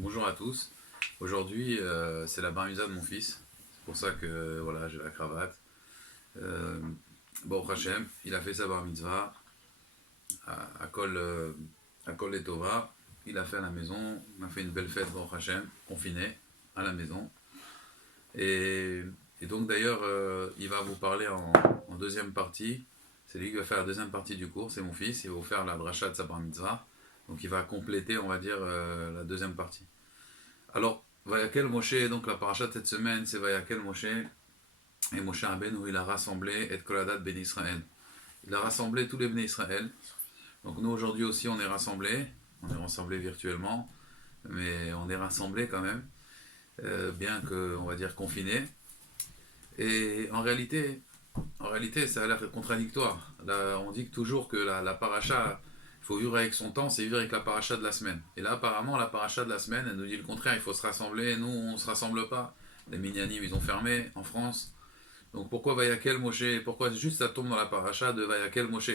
Donc bonjour à tous. Aujourd'hui, c'est la bar mitzvah de mon fils. C'est pour ça que voilà, j'ai la cravate. Euh, bon, Hachem, il a fait sa bar mitzvah à Kol Letova. Il a fait à la maison. On a fait une belle fête, bon Hachem, confiné à la maison. Et, et donc d'ailleurs, il va vous parler en deuxième partie. C'est lui qui va faire la deuxième partie du cours, c'est mon fils. Il va vous faire la dracha de sa bar mitzvah. Donc il va compléter, on va dire, la deuxième partie. Alors, Vayakel Moshe, donc la paracha de cette semaine, c'est Vayakel Moshe, et Moshe Rabbeinu où il a rassemblé Et Koladat Ben Israël. Il a rassemblé tous les Ben Israël. Donc nous aujourd'hui aussi on est rassemblés virtuellement, mais on est rassemblés quand même, bien que, on va dire, confinés. Et en réalité, ça a l'air contradictoire. Là, on dit que toujours que la paracha, il faut vivre avec son temps, c'est vivre avec la paracha de la semaine. Et là, apparemment, la paracha de la semaine, elle nous dit le contraire, il faut se rassembler. Nous, on ne se rassemble pas. Les Minyanim, ils ont fermé en France. Donc pourquoi Vayakel Moshe? Pourquoi juste ça tombe dans la paracha de Vayakel Moshe?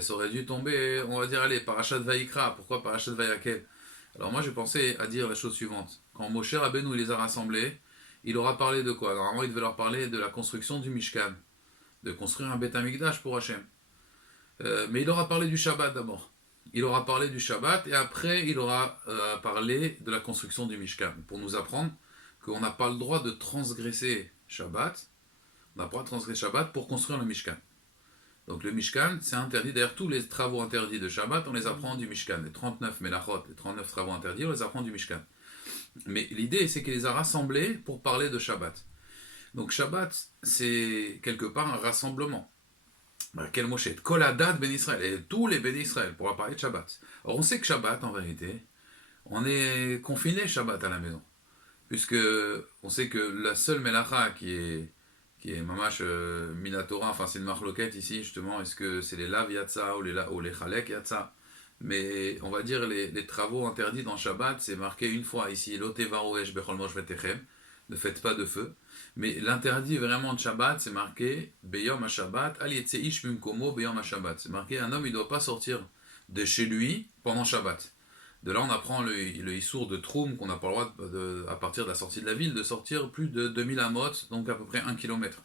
Ça aurait dû tomber, on va dire, allez, paracha de Vaïkra. Pourquoi paracha de Vayakel? Alors moi, j'ai pensé à dire la chose suivante. Quand Moshe Rabbeinu il les a rassemblés, il aura parlé de quoi? Normalement, il devait leur parler de la construction du Mishkan, de construire un Beth Amikdash pour Hachem. Mais il aura parlé du Shabbat d'abord. Il aura parlé du Shabbat et après il aura parlé de la construction du Mishkan pour nous apprendre qu'on n'a pas le droit de transgresser Shabbat. On n'a pas le droit de transgresser Shabbat pour construire le Mishkan. Donc le Mishkan, c'est interdit. D'ailleurs, tous les travaux interdits de Shabbat, on les apprend du Mishkan. Les 39 Melachot, les 39 travaux interdits, on les apprend du Mishkan. Mais l'idée, c'est qu'il les a rassemblés pour parler de Shabbat. Donc Shabbat, c'est quelque part un rassemblement. Quel Moshe, Koladat Ben Israël, et tous les Ben Israël, pour parler de Shabbat. Or on sait que Shabbat, en vérité, on est confiné Shabbat à la maison. Puisque on sait que la seule Melacha qui est Mamash Minatora, enfin c'est une marloquette ici justement, est-ce que c'est les Lav Yatsa ou les Chalek Yatsa? Mais on va dire les travaux interdits dans Shabbat, c'est marqué une fois ici, Lotevaroesh Bechol Mosh Vetechem, ne faites pas de feu. Mais l'interdit vraiment de Shabbat, c'est marqué Beyom HaShabbat, Al Yetze Ish Mimkomo Beyom HaShabbat. C'est marqué un homme, il ne doit pas sortir de chez lui pendant Shabbat. De là, on apprend le Issour de Troum, qu'on n'a pas le droit, à partir de la sortie de la ville, de sortir plus de 2000 amot, donc à peu près 1 km.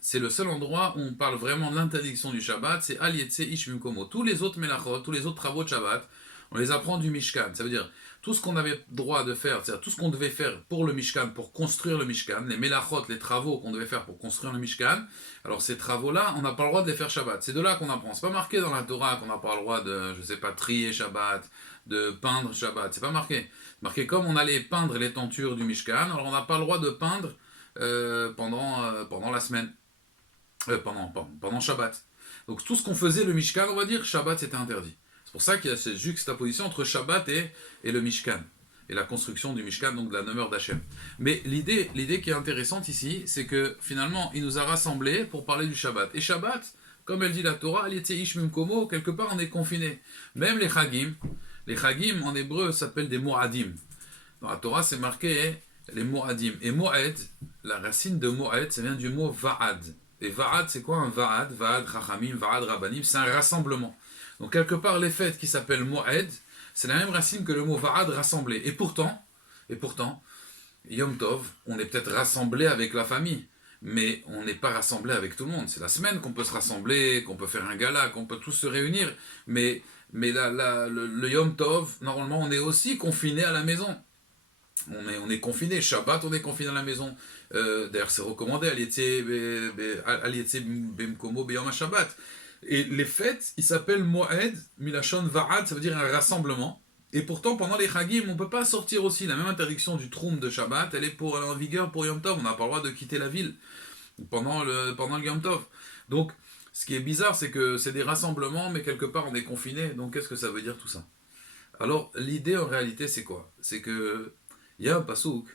C'est le seul endroit où on parle vraiment de l'interdiction du Shabbat, c'est Al Yetze Ish Mimkomo. Tous les autres Melachot, tous les autres travaux de Shabbat, on les apprend du Mishkan. Ça veut dire tout ce qu'on avait droit de faire, c'est-à-dire tout ce qu'on devait faire pour le Mishkan, pour construire le Mishkan, les Melachot, les travaux qu'on devait faire pour construire le Mishkan, alors ces travaux-là, on n'a pas le droit de les faire Shabbat. C'est de là qu'on apprend. C'est pas marqué dans la Torah qu'on n'a pas le droit de, je sais pas, trier Shabbat, de peindre Shabbat. C'est pas marqué. C'est marqué comme on allait peindre les tentures du Mishkan, alors on n'a pas le droit de peindre pendant la semaine, pendant Shabbat. Donc tout ce qu'on faisait le Mishkan, on va dire, Shabbat c'était interdit. C'est pour ça qu'il y a cette juxtaposition entre Shabbat et le Mishkan, et la construction du Mishkan, donc de la demeure d'Hachem. Mais l'idée qui est intéressante ici, c'est que finalement, il nous a rassemblés pour parler du Shabbat. Et Shabbat, comme elle dit la Torah, Komo, quelque part on est confiné. Même les Chagim en hébreu s'appellent des Moadim. Dans la Torah, c'est marqué les Moadim. Et Moed, la racine de Moed, ça vient du mot Va'ad. Et Va'ad, c'est quoi un Va'ad? Va'ad Chachamim, Va'ad Rabbanim, c'est un rassemblement. Donc quelque part, les fêtes qui s'appellent Moed, c'est la même racine que le mot Va'ad, rassemblé. Et pourtant, Yom Tov, on est peut-être rassemblé avec la famille, mais on n'est pas rassemblé avec tout le monde. C'est la semaine qu'on peut se rassembler, qu'on peut faire un gala, qu'on peut tous se réunir, mais le Yom Tov, normalement, on est aussi confiné à la maison. On est confiné, Shabbat, on est confiné à la maison. D'ailleurs, c'est recommandé, Alietse Bemkomo Beyom Shabbat. Et les fêtes, ils s'appellent Moed, Milachon Va'ad, ça veut dire un rassemblement. Et pourtant, pendant les Chagim, on ne peut pas sortir aussi. La même interdiction du Troum de Shabbat, elle est en vigueur pour Yom Tov. On n'a pas le droit de quitter la ville pendant le Yom Tov. Donc, ce qui est bizarre, c'est que c'est des rassemblements, mais quelque part, on est confiné. Donc, qu'est-ce que ça veut dire tout ça? Alors, l'idée en réalité, c'est quoi? C'est que il y a un pasouk,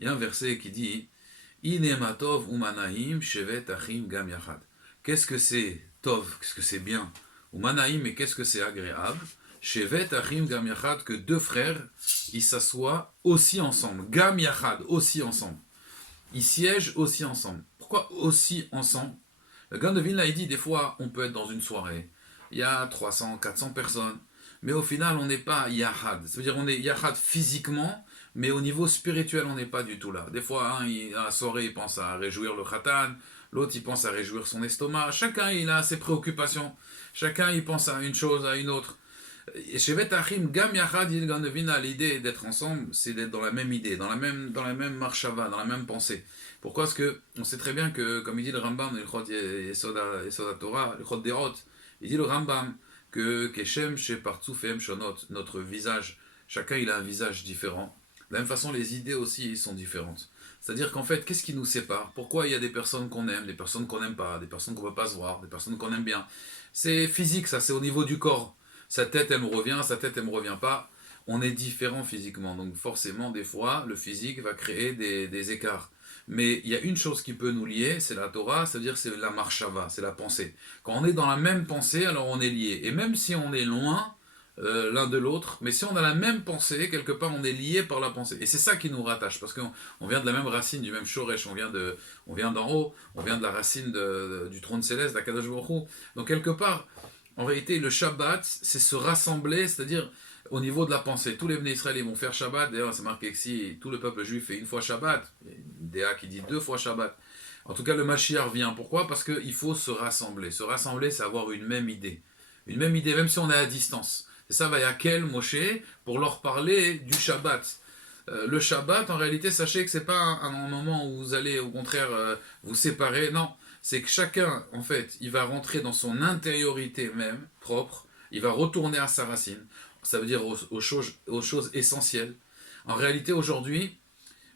il y a un verset qui dit Inema tov umanahim shevet achim gam yachad. Qu'est-ce que c'est tov? Qu'est-ce que c'est bien? Umanaim, et qu'est-ce que c'est agréable? Shevet achim gam yachad, que deux frères, ils s'assoient aussi ensemble. Gam yachad, aussi ensemble. Ils siègent aussi ensemble. Pourquoi aussi ensemble? Le Gaon de Vilna, il dit des fois, on peut être dans une soirée, il y a 300, 400 personnes. mais au final, on n'est pas Yahad. Ça veut dire on est Yahad physiquement, mais au niveau spirituel, on n'est pas du tout là. Des fois, à la soirée, il pense à réjouir le Khatan, l'autre, il pense à réjouir son estomac. Chacun, il a ses préoccupations. Chacun, il pense à une chose, à une autre. Et chez Achim, Gam Yachad Il Ganevina, l'idée d'être ensemble, c'est d'être dans la même idée, dans la même marshava, dans la même pensée. Pourquoi? Parce que on sait très bien que, comme il dit le Rambam, le Chod Yesoda Torah, le Chod Derot, il dit le Rambam que Keshem chez Partsufem Shonot, notre visage, chacun il a un visage différent. De la même façon, les idées aussi sont différentes. C'est-à-dire qu'en fait, qu'est-ce qui nous sépare? Pourquoi il y a des personnes qu'on aime, des personnes qu'on n'aime pas, des personnes qu'on ne peut pas se voir, des personnes qu'on aime bien? C'est physique, ça, c'est au niveau du corps. Sa tête, elle me revient, sa tête, elle me revient pas. On est différent physiquement. Donc forcément, des fois, le physique va créer des écarts. Mais il y a une chose qui peut nous lier, c'est la Torah, c'est-à-dire c'est la marshava, c'est la pensée. Quand on est dans la même pensée, alors on est lié. Et même si on est loin l'un de l'autre, mais si on a la même pensée, quelque part on est lié par la pensée. Et c'est ça qui nous rattache, parce qu'on vient de la même racine, du même shoresh, on vient d'en haut, on vient de la racine du trône céleste, d'Akadosh Baruch Hu. Donc quelque part, en réalité, le Shabbat, c'est se rassembler, c'est-à-dire au niveau de la pensée. Tous les Bnei Israël ils vont faire Shabbat. D'ailleurs, c'est marqué que si tout le peuple juif fait une fois Shabbat, il y a une DA qui dit 2 fois Shabbat. En tout cas, le Mashiach vient. Pourquoi? Parce qu'il faut se rassembler. Se rassembler, c'est avoir une même idée. Une même idée, même si on est à distance. C'est ça, Vayakel, Moshe, pour leur parler du Shabbat. Le Shabbat, en réalité, sachez que c'est pas un moment où vous allez, au contraire, vous séparer. Non, c'est que chacun, en fait, il va rentrer dans son intériorité même, propre. Il va retourner à sa racine. Ça veut dire aux choses essentielles. En réalité, aujourd'hui,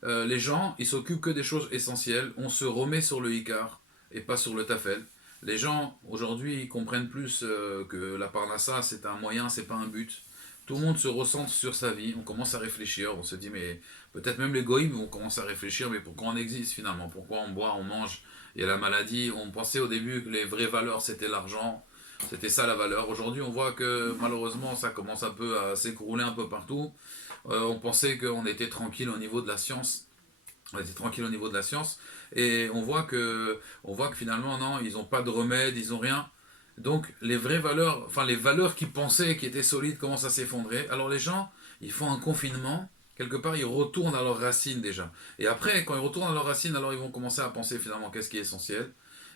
les gens, ils s'occupent que des choses essentielles. On se remet sur le Icar et pas sur le Tafel. Les gens, aujourd'hui, ils comprennent plus que la parnassa, c'est un moyen, c'est pas un but. Tout le monde se recentre sur sa vie, on commence à réfléchir, on se dit, mais peut-être même les goïms vont commencer à réfléchir, mais pourquoi on existe finalement? Pourquoi on boit, on mange? Il y a la maladie. On pensait au début que les vraies valeurs, c'était l'argent. C'était ça la valeur. Aujourd'hui, on voit que malheureusement, ça commence un peu à s'écrouler un peu partout. On pensait qu'on était tranquille au niveau de la science. On était tranquille au niveau de la science. Et on voit que finalement, non, ils n'ont pas de remède, ils n'ont rien. Donc, les vraies valeurs, enfin, les valeurs qu'ils pensaient qui étaient solides commencent à s'effondrer. Alors, les gens, ils font un confinement. Quelque part, ils retournent à leurs racines déjà. Et après, quand ils retournent à leurs racines, alors ils vont commencer à penser finalement qu'est-ce qui est essentiel.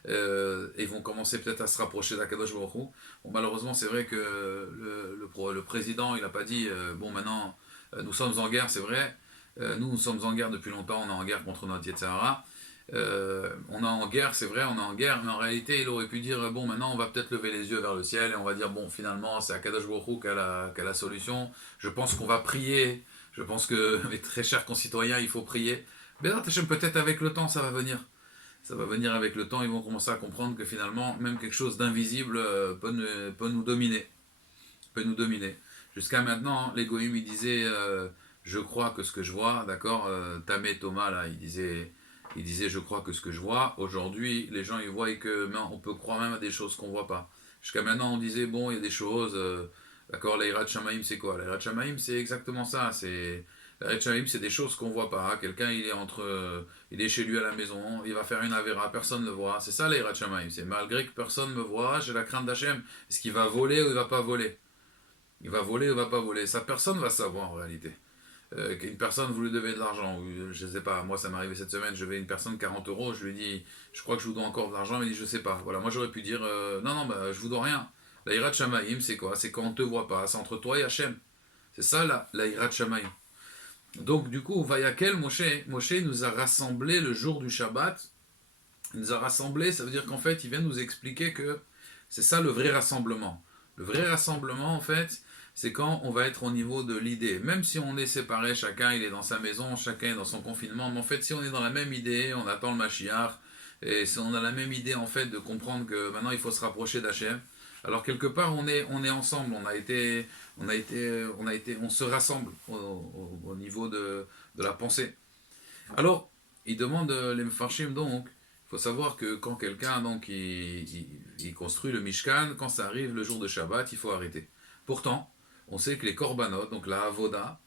Et ils vont commencer peut-être à se rapprocher d'Akadosh Baruch Hu. Bon, malheureusement, c'est vrai que le président, il n'a pas dit bon, maintenant, nous sommes en guerre, c'est vrai. Nous sommes en guerre depuis longtemps, on est en guerre contre notre Yetzirah. On est en guerre, c'est vrai, on est en guerre, mais en réalité, il aurait pu dire bon, maintenant, on va peut-être lever les yeux vers le ciel et on va dire bon, finalement, c'est Akadosh Baruch Hu qui a la solution. Je pense qu'on va prier. Je pense que, mes très chers concitoyens, il faut prier. Mais peut-être avec le temps, ça va venir. Ça va venir avec le temps, ils vont commencer à comprendre que finalement, même quelque chose d'invisible peut nous dominer. Peut nous dominer. Jusqu'à maintenant, les goïms, ils disaient je crois que ce que je vois, d'accord. Tamé Thomas, là, il disait je crois que ce que je vois. Aujourd'hui, les gens, ils voient que on peut croire même à des choses qu'on ne voit pas. Jusqu'à maintenant, on disait bon, il y a des choses. D'accord, l'Aïrat Shamaïm, c'est quoi? L'Aïrat Shamaïm, c'est exactement ça. L'Aïrat Shamaïm, c'est des choses qu'on ne voit pas. Quelqu'un, il est chez lui à la maison, il va faire une avéra, personne ne le voit. C'est ça l'Aïrat Shamaïm. C'est malgré que personne ne me voit, j'ai la crainte d'Hachem. Est-ce qu'il va voler ou il ne va pas voler? Il va voler ou il ne va pas voler? Ça, personne ne va savoir en réalité. Qu'une personne, vous lui devez de l'argent, ou je ne sais pas, moi ça m'est arrivé cette semaine, je vais une personne 40 euros, je lui dis, je crois que je vous dois encore de l'argent, il me dit, je sais pas. Voilà, moi j'aurais pu dire, non, non, bah, je vous dois rien. La Hirat Shamaïm, c'est quoi? C'est quand on ne te voit pas, c'est entre toi et Hachem. C'est ça la Hirat Shamaïm. Donc du coup, Vayakel, Moshe nous a rassemblés le jour du Shabbat. Il nous a rassemblés, ça veut dire qu'en fait, il vient nous expliquer que c'est ça le vrai rassemblement. Le vrai rassemblement, en fait, c'est quand on va être au niveau de l'idée. Même si on est séparés, chacun il est dans sa maison, chacun est dans son confinement, mais en fait, si on est dans la même idée, on attend le Mashiach, et si on a la même idée, en fait, de comprendre que maintenant il faut se rapprocher d'Hachem, alors quelque part, on est ensemble, on se rassemble au niveau de la pensée. Alors, il demande les Mefarshim donc, il faut savoir que quand quelqu'un donc il construit le Mishkan, quand ça arrive le jour de Shabbat, il faut arrêter. Pourtant, on sait que les korbanot, donc la avoda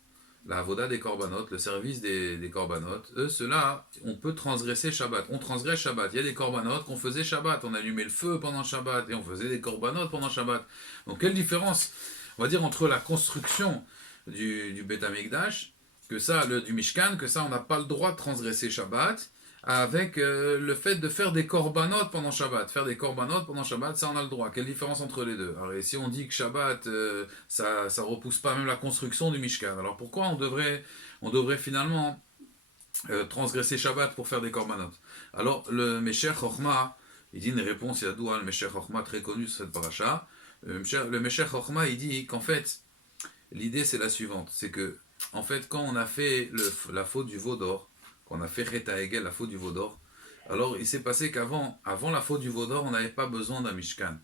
des korbanot, le service des korbanot, eux, ceux-là, on peut transgresser Shabbat. On transgresse Shabbat. Il y a des korbanot qu'on faisait Shabbat. On allumait le feu pendant Shabbat et on faisait des korbanot pendant Shabbat. Donc, quelle différence on va dire entre la construction du Beth Amikdash, que ça, du Mishkan, que ça, on n'a pas le droit de transgresser Shabbat, avec le fait de faire des korbanot pendant Shabbat. Faire des korbanot pendant Shabbat, ça on a le droit. Quelle différence entre les deux? Alors, et si on dit que Shabbat, ça repousse pas même la construction du Mishkan, alors pourquoi on devrait finalement transgresser Shabbat pour faire des korbanot? Alors, le Mesher Chochma, il dit une réponse, il y a d'où, le Mesher Chochma très connu sur cette paracha. Le Mesher Chochma, il dit qu'en fait, l'idée c'est la suivante, c'est que, en fait, quand on a fait la faute du veau d'or, qu'on a fait Chet HaEgel, la faute du veau d'or, alors il s'est passé qu'avant la faute du veau d'or, on n'avait pas besoin d'un Mishkan.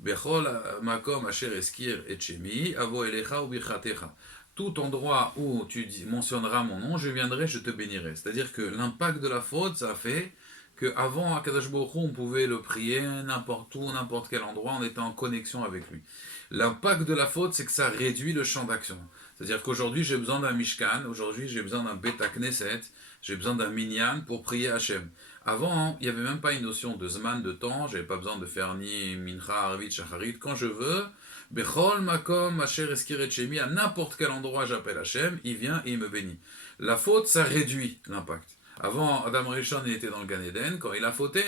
Bechol makom asher eskir et shemi, avo elecha ou birchatecha. Tout endroit où tu mentionneras mon nom, je viendrai, je te bénirai. C'est-à-dire que l'impact de la faute, ça a fait qu'avant Akadosh Baruch Hu, on pouvait le prier n'importe où, n'importe quel endroit, on était en connexion avec lui. L'impact de la faute, c'est que ça réduit le champ d'action. C'est-à-dire qu'aujourd'hui, j'ai besoin d'un Mishkan, aujourd'hui, j'ai besoin d'un Bet HaKnesset, j'ai besoin d'un Minyan pour prier Hachem. Avant, il n'y avait même pas une notion de Zman, de temps, j'avais pas besoin de faire ni Mincha, Arvit, Shacharit. Quand je veux, Bechol, Makom, Asher, Eskiret, Shemi, à n'importe quel endroit j'appelle Hachem, il vient et il me bénit. La faute, ça réduit l'impact. Avant, Adam Rishon, il était dans le Gan Eden, quand il a fauté,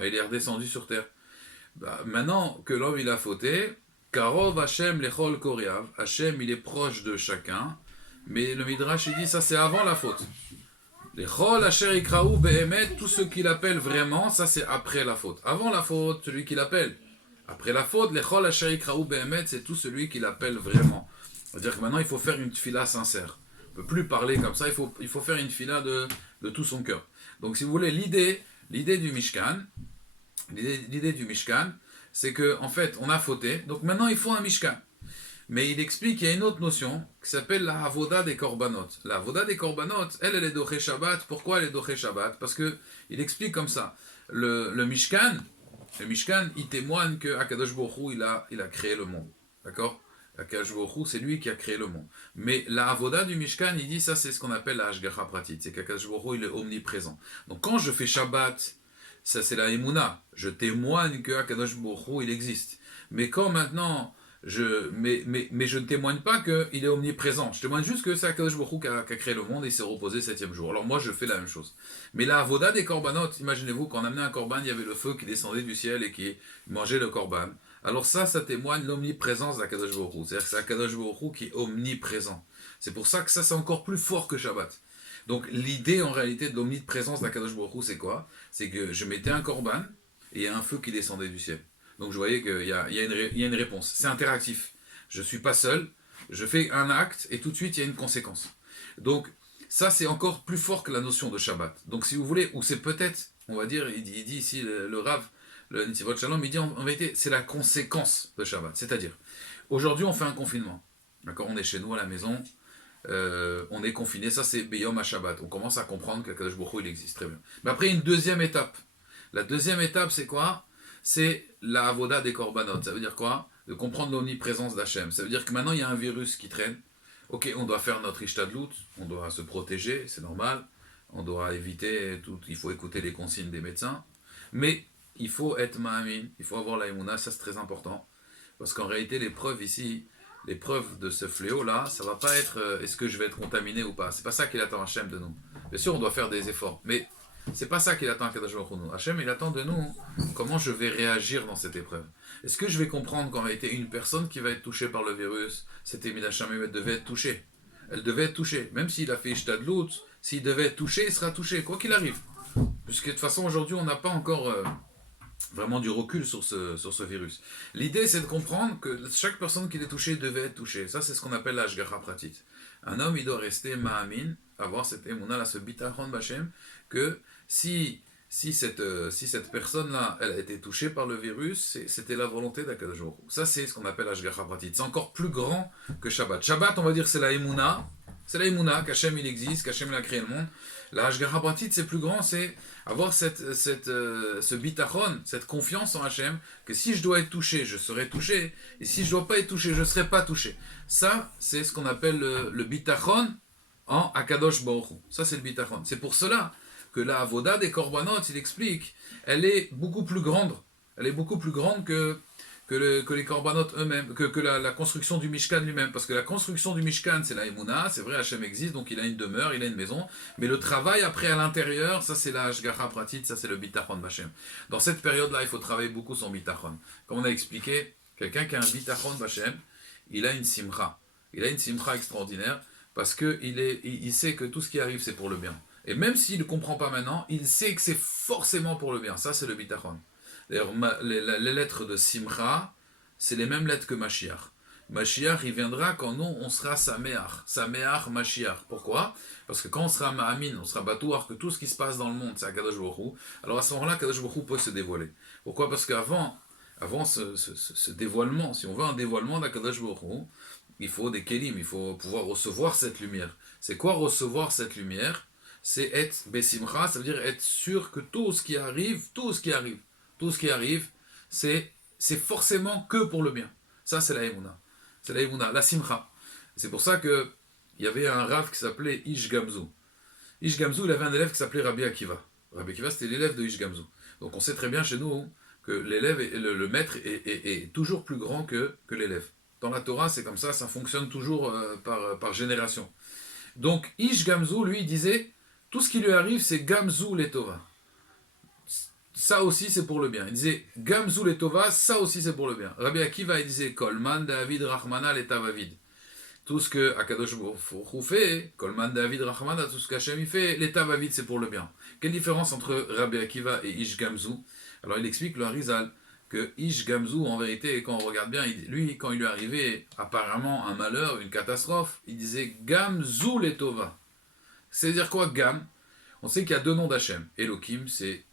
il est redescendu sur terre. Maintenant que l'homme, il a fauté, Karov Hachem lechol koriav, Hachem, il est proche de chacun, mais le Midrash, il dit, ça c'est avant la faute. Lechol Asher ikraou behemet, tout ce qu'il appelle vraiment, ça c'est après la faute. Avant la faute, celui qui l'appelle. Après la faute, Lechol Asher ikraou behemet, c'est tout celui qui l'appelle vraiment. C'est-à-dire que maintenant, il faut faire une tfila sincère. On ne peut plus parler comme ça, il faut faire une tfila de tout son cœur. Donc si vous voulez, l'idée du Mishkan, c'est que en fait, on a fauté, donc maintenant il faut un Mishkan. Mais il explique qu'il y a une autre notion qui s'appelle la Avoda des Korbanot. La Avoda des Korbanot, elle est Doché Shabbat. Pourquoi elle est Doché Shabbat? Parce que il explique comme ça. Le Mishkan, il témoigne que Akadosh Baruch Hu, il a créé le monde. D'accord? Akadosh Baruch Hu, c'est lui qui a créé le monde. Mais la Avoda du Mishkan, il dit ça, c'est ce qu'on appelle la Hashgacha Pratit. C'est qu'Akadosh Baruch Hu, il est omniprésent. Donc quand je fais Shabbat, ça c'est la Emouna. Je témoigne que Akadosh Baruch Hu, il existe. Mais quand maintenant, mais je ne témoigne pas qu'il est omniprésent. Je témoigne juste que c'est Akadosh Baruch Hu qui a créé le monde et il s'est reposé le 7e jour. Alors moi, je fais la même chose. Mais la Avoda des Korbanot, imaginez-vous, quand on amenait un Korban, il y avait le feu qui descendait du ciel et qui mangeait le Korban. Alors ça témoigne l'omniprésence d'Akadosh Baruch Hu. C'est-à-dire que c'est Akadosh Baruch Hu qui est omniprésent. C'est pour ça que ça, c'est encore plus fort que Shabbat. Donc l'idée en réalité de l'omniprésence d'Akadosh Baruch Hu, c'est quoi? C'est que je mettais un Korban et il y a un feu qui descendait du ciel. Donc je voyais qu'il y a une réponse. C'est interactif. Je ne suis pas seul, je fais un acte et tout de suite il y a une conséquence. Donc ça c'est encore plus fort que la notion de Shabbat. Donc si vous voulez, ou c'est peut-être, on va dire, il dit ici le Rav, le Nitzivot Shalom, il dit en vérité c'est la conséquence de Shabbat. C'est-à-dire, aujourd'hui on fait un confinement. D'accord, on est chez nous à la maison, on est confiné, ça c'est Beyom HaShabbat. On commence à comprendre que Kadosh Baruch Hu il existe très bien. Mais après une deuxième étape. La deuxième étape c'est quoi? C'est la avoda des korbanot. Ça veut dire quoi? De comprendre l'omniprésence d'Hachem. Ça veut dire que maintenant il y a un virus qui traîne. Ok, on doit faire notre ishtadlout, on doit se protéger, c'est normal. On doit éviter tout, il faut écouter les consignes des médecins. Mais il faut être ma'amin, il faut avoir la émouna, ça c'est très important. Parce qu'en réalité, les preuves ici, les preuves de ce fléau-là, ça va pas être est-ce que je vais être contaminé ou pas. C'est pas ça qu'il attend Hachem de nous. Bien sûr, on doit faire des efforts, mais c'est pas ça qu'il attend Akadosh Baruch Hu. Hachem, il attend de nous comment je vais réagir dans cette épreuve. Est-ce que je vais comprendre qu'en réalité, une personne qui va être touchée par le virus, cette Emid Hachem, elle devait être touchée. Elle devait être touchée. Même s'il a fait Ishtadlout, s'il devait être touché, il sera touché, quoi qu'il arrive. Puisque de toute façon, aujourd'hui, on n'a pas encore vraiment du recul sur ce virus. L'idée, c'est de comprendre que chaque personne qui est touchée devait être touchée. Ça, c'est ce qu'on appelle la Hashgacha Pratit. Un homme, il doit rester ma'amin, avoir cette émouna, ce bitachon b'Hashem, que si cette personne-là, elle a été touchée par le virus, c'était la volonté d'Akadosh Baruch Hu. Ça, c'est ce qu'on appelle Hashgacha Pratit. C'est encore plus grand que Shabbat. Shabbat, on va dire, c'est la émouna. C'est la émouna, qu'Hachem il existe, qu'Hachem il a créé le monde. La Hashgacha Pratit, c'est plus grand, c'est avoir ce bitachon, cette confiance en Hachem, que si je dois être touché, je serai touché, et si je ne dois pas être touché, je ne serai pas touché. Ça, c'est ce qu'on appelle le bitachon en Akadosh Baruch Hu. Ça, c'est le bitachon. C'est pour cela que la avoda des korbanot, il explique, elle est beaucoup plus grande. Elle est beaucoup plus grande que que les corbanotes eux-mêmes, que la construction du Mishkan lui-même. Parce que la construction du Mishkan, c'est la Emouna, c'est vrai, Hachem existe, donc il a une demeure, il a une maison. Mais le travail après à l'intérieur, ça c'est la Hashgacha Pratit, ça c'est le Bitachon Bachem. Dans cette période-là, il faut travailler beaucoup son Bitachon. Comme on a expliqué, quelqu'un qui a un Bitachon Bachem, il a une Simcha. Il a une Simcha extraordinaire parce qu'il sait que tout ce qui arrive, c'est pour le bien. Et même s'il ne comprend pas maintenant, il sait que c'est forcément pour le bien. Ça, c'est le Bitachon. D'ailleurs, les lettres de Simcha, c'est les mêmes lettres que Mashiach. Mashiach, il viendra quand nous, on sera Sameach. Sameach, Mashiach. Pourquoi? Parce que quand on sera Ma'amin, on sera Batouar, que tout ce qui se passe dans le monde, c'est Akadosh Baruch Hu. Alors à ce moment-là, Akadosh Baruch Hu peut se dévoiler. Pourquoi? Parce qu'avant ce dévoilement, si on veut un dévoilement d'Akadosh Baruch Hu, il faut des kelim, il faut pouvoir recevoir cette lumière. C'est quoi recevoir cette lumière? C'est être Besimcha, ça veut dire être sûr que tout ce qui arrive, c'est forcément que pour le bien. Ça, c'est la Emouna. C'est la Emouna, la Simcha. C'est pour ça qu'il y avait un Rav qui s'appelait Ish Gamzu. Ish Gamzu, il avait un élève qui s'appelait Rabbi Akiva. Rabbi Akiva, c'était l'élève de Ish Gamzu. Donc on sait très bien chez nous que l'élève, le maître est toujours plus grand que l'élève. Dans la Torah, c'est comme ça fonctionne toujours par génération. Donc Ish Gamzu, lui, il disait, tout ce qui lui arrive, c'est Gamzu Letova. Ça aussi, c'est pour le bien. Il disait, Gamzu Letova, ça aussi, c'est pour le bien. Rabbi Akiva, il disait, Kolman David Rahmana Letavavid. Tout ce que Akadosh Baruch Hu fait, Kolman David Rahmana, tout ce qu'Hachem il fait, Letavavid, c'est pour le bien. Quelle différence entre Rabbi Akiva et Ish Gamzu? Alors il explique le Harizal que Ish Gamzu, en vérité, quand on regarde bien, lui, quand il lui arrivait apparemment un malheur, une catastrophe, il disait Gamzu Letova. C'est-à-dire quoi, Gam? On sait qu'il y a deux noms d'Hachem. Elohim, c'est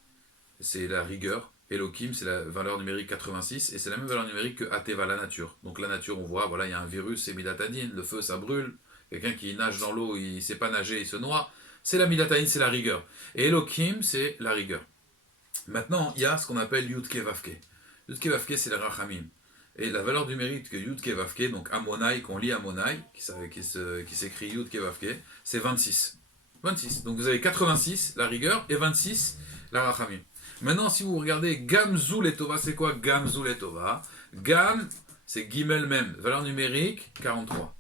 la rigueur. Elohim, c'est la valeur numérique 86, et c'est la même valeur numérique que Ateva, la nature. Donc la nature, on voit, voilà, il y a un virus, c'est Midatadine, le feu, ça brûle. Quelqu'un qui nage dans l'eau, il ne sait pas nager, il se noie. C'est la Midatadine, c'est la rigueur. Et Elohim, c'est la rigueur. Maintenant, il y a ce qu'on appelle Yudke Vavke. Yudke Vavke, c'est le Rachamim. Et la valeur numérique que Yudke Vavke, donc Amonai, qu'on lit Amonai, qui s'écrit Yudke Vavke, c'est 26. 26. Donc vous avez 86, la rigueur, et 26, la Rachamim. Maintenant, si vous regardez Gamzu Letova, c'est quoi Gamzu Letova? Gam, c'est Gimel Mem, valeur numérique 43.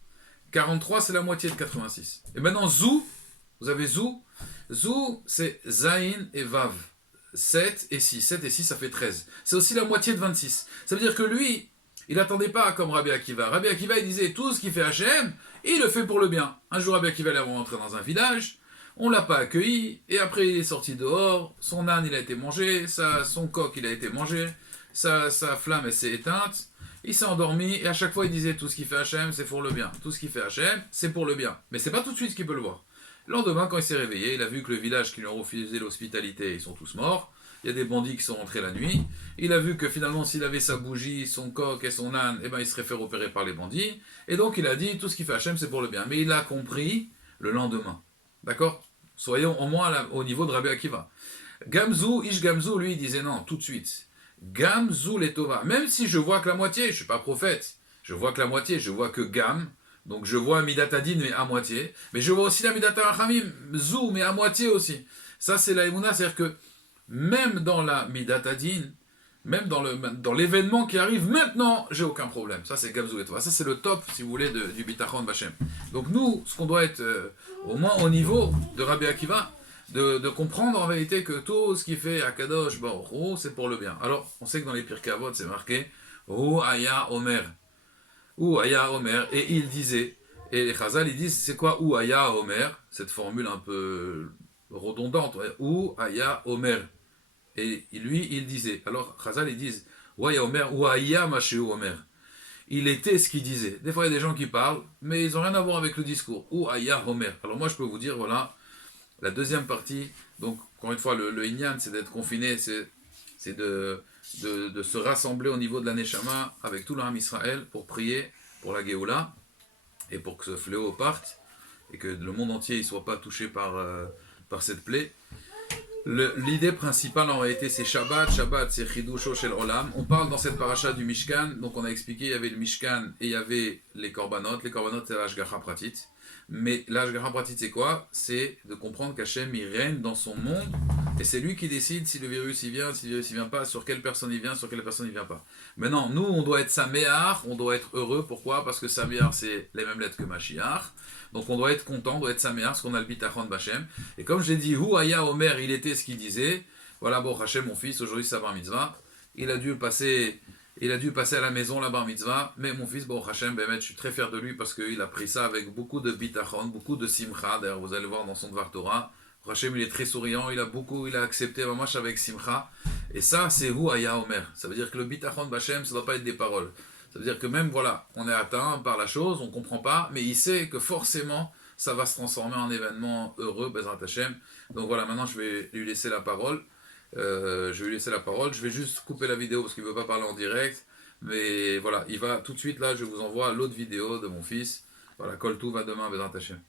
43, c'est la moitié de 86. Et maintenant, Zou, vous avez Zou. Zou, c'est Zain et Vav. 7 et 6. 7 et 6, ça fait 13. C'est aussi la moitié de 26. Ça veut dire que lui, il n'attendait pas comme Rabbi Akiva. Rabbi Akiva, il disait tout ce qu'il fait Hachem, il le fait pour le bien. Un jour, Rabbi Akiva, il est rentré dans un village. On ne l'a pas accueilli, et après il est sorti dehors, son âne il a été mangé, son coq il a été mangé, sa flamme elle s'est éteinte, il s'est endormi, et à chaque fois il disait tout ce qu'il fait Hachem c'est pour le bien, tout ce qu'il fait Hachem c'est pour le bien. Mais c'est pas tout de suite qu'il peut le voir. Le lendemain quand il s'est réveillé, il a vu que le village qui lui a refusé l'hospitalité, ils sont tous morts, il y a des bandits qui sont rentrés la nuit, il a vu que finalement s'il avait sa bougie, son coq et son âne, il serait fait repérer par les bandits, et donc il a dit tout ce qu'il fait Hachem c'est pour le bien. Mais il a compris le lendemain. D'accord? Soyons au moins au niveau de Rabbi Akiva. Gamzu, Ish Gamzu, lui, il disait non, tout de suite. Gamzu Letova. Même si je vois que la moitié, je ne suis pas prophète, je vois que la moitié, je vois que Gam, donc je vois Midatadin, mais à moitié. Mais je vois aussi la Midata Rachamim, Zou, mais à moitié aussi. Ça, c'est la Emouna, c'est-à-dire que même dans la Midatadin, même dans l'événement qui arrive maintenant, j'ai aucun problème. Ça, c'est Gamzu Letova. Ça, c'est le top, si vous voulez, du Bitachon Bachem. Donc nous, ce qu'on doit être au moins au niveau de Rabbi Akiva, de comprendre en vérité que tout ce qui fait Akadosh Baruch Hu, c'est pour le bien. Alors, on sait que dans les Pirkei Avot, c'est marqué Hu Aya Omer. Hu Aya Omer. Et il disait, et les Chazal, ils disent, c'est quoi Hu Aya Omer? Cette formule un peu redondante. Hu Aya Omer. Et lui, il disait. Alors, Chazal, ils disent Hu Aya Omer, Hu Aya Mashihu Omer. Il était ce qu'il disait. Des fois, il y a des gens qui parlent, mais ils n'ont rien à voir avec le discours. Ou Aya Homer. Alors moi, je peux vous dire, voilà, la deuxième partie, donc, encore une fois, le Inyan, c'est d'être confiné, c'est de se rassembler au niveau de la Neshama avec tout l'Am Israël pour prier pour la Géoula et pour que ce fléau parte et que le monde entier ne soit pas touché par cette plaie. L'idée principale en réalité c'est Shabbat c'est Chidusho Shel Olam. On parle dans cette paracha du Mishkan, donc on a expliqué il y avait le Mishkan et il y avait les Korbanot c'est l'Ashgacha Pratit. Mais l'Ashgacha Pratit c'est quoi? C'est de comprendre qu'Hachem il règne dans son monde Et c'est lui qui décide si le virus il vient, si le virus il vient pas, sur quelle personne il vient, sur quelle personne il vient pas. Maintenant, nous, on doit être Saméar, on doit être heureux. Pourquoi? Parce que Saméar, c'est les mêmes lettres que Mashiach. Donc on doit être content, on doit être Saméar, parce qu'on a le Bitachon Bachem. Et comme je l'ai dit, Hu Aya Omer, il était ce qu'il disait. Voilà, bon, Hachem, mon fils, aujourd'hui c'est sa bar mitzvah. Il a dû passer à la maison la bar mitzvah, mais mon fils, bon, Hachem, Bémet, je suis très fier de lui parce qu'il a pris ça avec beaucoup de bitachon, beaucoup de simcha. D'ailleurs, vous allez voir dans son Dvar Torah, Hachem, il est très souriant, il a accepté Mamash avec simcha. Et ça, c'est Hu Aya Omer. Ça veut dire que le bitachon Bachem, ça ne doit pas être des paroles. Ça veut dire que même, voilà, on est atteint par la chose, on ne comprend pas, mais il sait que forcément, ça va se transformer en événement heureux, Bezrat Hachem. Donc voilà, maintenant, je vais lui laisser la parole. Je vais juste couper la vidéo parce qu'il ne veut pas parler en direct. Mais voilà, il va tout de suite là, je vous envoie l'autre vidéo de mon fils. Voilà, Coltou va demain, Bezrat Hachem.